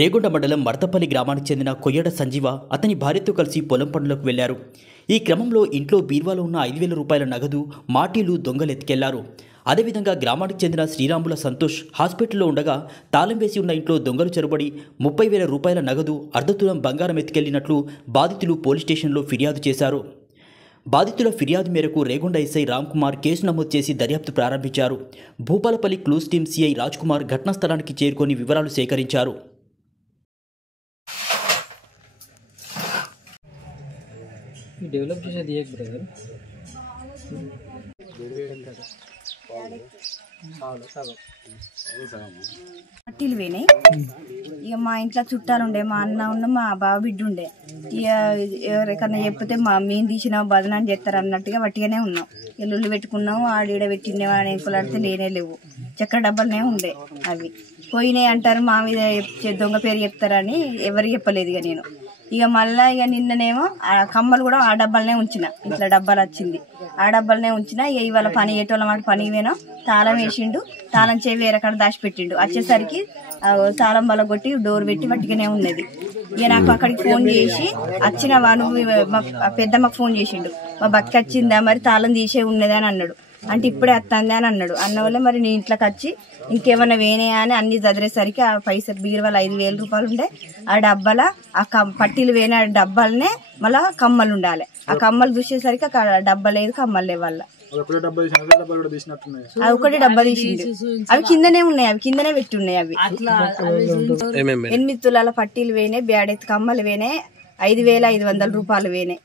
రేగొండ మండలం మర్తపల్లి గ్రామానికి చెందిన కొయ్యడ సంజీవ అతని భార్యతో కలిసి పొలం పనులకు వెళ్లారు. ఈ క్రమంలో ఇంట్లో బీరువాలో ఉన్న 5,000 రూపాయల నగదు, మాటీలు దొంగలు ఎత్తుకెళ్లారు. అదేవిధంగా గ్రామానికి చెందిన శ్రీరాముల సంతోష్ హాస్పిటల్లో ఉండగా తాళం వేసి ఉన్న ఇంట్లో దొంగలు చొరబడి 30,000 రూపాయల నగదు, అర్ధతులం బంగారం ఎత్తుకెళ్లినట్లు బాధితులు పోలీస్ స్టేషన్లో ఫిర్యాదు చేశారు. బాధితుల ఫిర్యాదు మేరకు రేగొండ ఎస్ఐ రామ్ కుమార్ కేసు నమోదు చేసి దర్యాప్తు ప్రారంభించారు. Bhupalpally clues team CI Raj Kumar ఘటనా స్థలానికి చేరుకొని వివరాలు సేకరించారు. डेवलप చేసేది ఏక్ బ్రదర్ పట్టీలు పోయినాయి. ఇక మా ఇంట్లో చుట్టాలు ఉండే, మా అన్న ఉండే, మా బావ బిడ్డ ఉండే. ఇక ఎవరికన్నా చెప్తే మేము తీసినాం బదనాన్ని చేస్తారు అన్నట్టుగా వట్టిగానే ఉన్నాం. ఎల్లుళ్ళు పెట్టుకున్నాం, ఆడీడ పెట్టిండే అని ఎంకులాడితే లేనే లేవు. చక్కెర డబ్బాలనే ఉండే. అవి పోయినాయి అంటారు, మా మీద దొంగ పేరు చెప్తారని ఎవరు చెప్పలేదు. ఇక నేను ఇక మళ్ళా ఇక నిన్ననేమో ఆ కమ్మలు కూడా ఆ డబ్బాలనే ఉంచిన. ఇట్లా డబ్బాలు వచ్చింది, ఆ డబ్బాలనే ఉంచిన. ఇక ఇవాళ పని ఏటోళ్ళ మాట పని పోయినా తాళం వేసిండు, తాళం చేయి వేరేకాడ దాచిపెట్టిండు. వచ్చేసరికి తాళం బల కొట్టి డోర్ పెట్టి వట్టిగానే ఉన్నది. ఇక నాకు అక్కడికి ఫోన్ చేసి వచ్చిన నువ్వు మా పెద్దమ్మకు ఫోన్ చేసిండు, మా బతికి వచ్చిందా మరి తాళం తీసే ఉన్నది అని అన్నాడు. అంటే ఇప్పుడే వస్తుంది అని అన్నాడు. అన్న వల్ల మరి నీ ఇంట్లోకి వచ్చి ఇంకేమన్నా వేనాయా అని అన్ని చదివేసరికి ఆ పైసలు బీరువాల 5,000 రూపాయలు ఉండే. ఆ డబ్బాల ఆ పట్టీలు వేనే డబ్బాలనే మళ్ళా కమ్మలు ఉండాలి. ఆ కమ్మలు చూసేసరికి ఆ డబ్బా లేదు, కమ్మలు లేవు. వాళ్ళ అవి ఒకటి డబ్బా తీసిండు. అవి కిందనే ఉన్నాయి, అవి కిందనే పెట్టి ఉన్నాయి. అవి 8 తులాల పట్టీలు వేనే, బ్యాడెత్ కమ్మలు వేనే, 5,500 రూపాయలు వేనే.